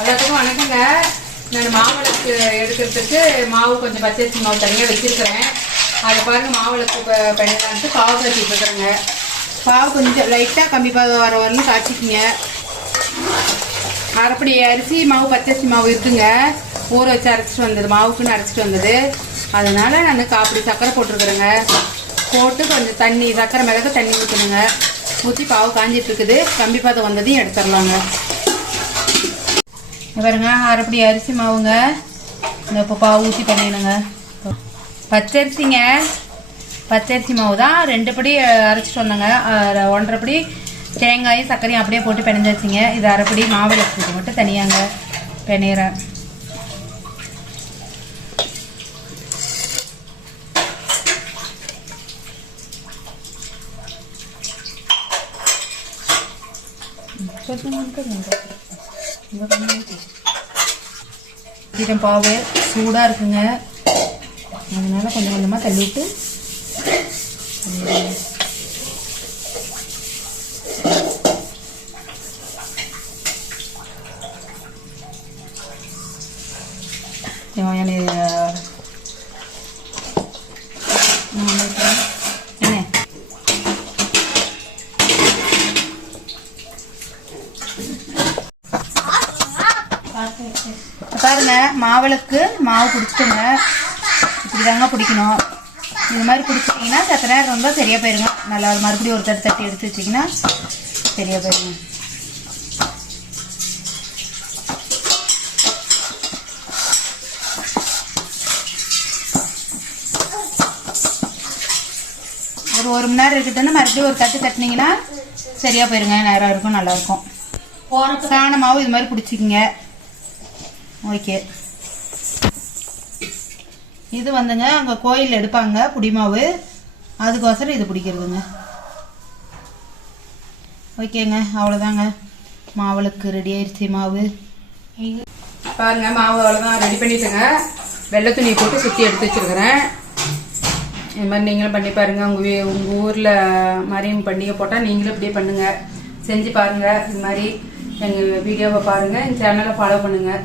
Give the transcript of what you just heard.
எல்லாத்துக்கும் வணக்கங்க. நான் மாவிளக்கு எடுக்கிறதுக்கு மாவு கொஞ்சம் பச்சரிசி மாவு தனியாக வச்சுருக்கிறேன். அதை பாருங்கள் மாவிளக்கு இப்போ பண்ணலான்ட்டு பாவு காய்ச்சிட்டு இருக்கிறேங்க பாவு கொஞ்சம் லைட்டாக கம்மி பாதம் வர வரலும் காய்ச்சிக்கிங்க. அரைப்படி அரிசி மாவு பச்சரிசி மாவு இருக்குங்க. ஊற வச்சு அரைச்சிட்டு வந்தது மாவுக்குன்னு அரைச்சிட்டு வந்தது. அதனால் நான் காப்படி சக்கரை போட்டிருக்குறேங்க. போட்டு கொஞ்சம் தண்ணி சக்கரை மிளகு தண்ணி ஊற்றணுங்க ஊற்றி பாவு காஞ்சிட்டு இருக்குது. கம்பி பாதம் வந்ததையும் எடுத்துடலாங்க. பாருங்க அரைப்படி அரிசி மாவுங்க. இந்த இப்போ பாவு ஊற்றி பண்ணிடணுங்க. பச்சரிசிங்க. பச்சரிசி மாவு தான் ரெண்டு படி அரைச்சிட்டு வந்தேங்க. ஒன்றரை படி தேங்காயும் சர்க்கரையும் அப்படியே போட்டு பிணைஞ்சாச்சுங்க. இது அரைப்படி மாவிளக்கு மட்டும் தனியாங்க. பிணையிறேன். சீரம் பாவு சூடாக இருக்குங்க அதனால கொஞ்சம் கொஞ்சமாக தள்ளி விட்டு தேவையான பாருங்க மாவிளக்கு மாவு பிடிச்சிட்டுங்க இப்படி தாங்க பிடிக்கணும் இது மாதிரி பிடிச்சிட்டிங்கன்னா சத்த நேரம் ரொம்ப சரியாக போயிருங்க. நல்லா மறுபடியும் ஒரு தட்டு தட்டி எடுத்து வச்சிங்கன்னா சரியாக போயிருங்க. ஒரு ஒரு மணி நேரம் இருக்கட்டும்னு மறுபடியும் ஒரு தட்டு தட்டினீங்கன்னா சரியாக போயிருங்க. நேரம் இருக்கும் நல்லா இருக்கும். சாண மாவு இது மாதிரி பிடிச்சிக்கிங்க ஓகே. இது வந்துங்க அங்கே கோயில் எடுப்பாங்க புடிமாவு. அதுக்கோசரம் இது பிடிக்கிறதுங்க. ஓகேங்க அவ்வளோதாங்க மாவுளுக்கு ரெடி ஆயிடுச்சு மாவு. பாருங்க மாவு அவ்வளோதான் ரெடி பண்ணிட்டேங்க. வெள்ளை துணி போட்டு சுற்றி எடுத்து வச்சிருக்கிறேன். இது மாதிரி நீங்களும் பண்ணி பாருங்கள் உங்கள் வீ உங்கள் ஊரில் மரியம் பண்டிகை போட்டால் நீங்களும் இப்படியே பண்ணுங்கள் செஞ்சு பாருங்கள் இது மாதிரி. எங்கள் வீடியோவை பாருங்கள் எங்கள் சேனலை ஃபாலோ பண்ணுங்கள்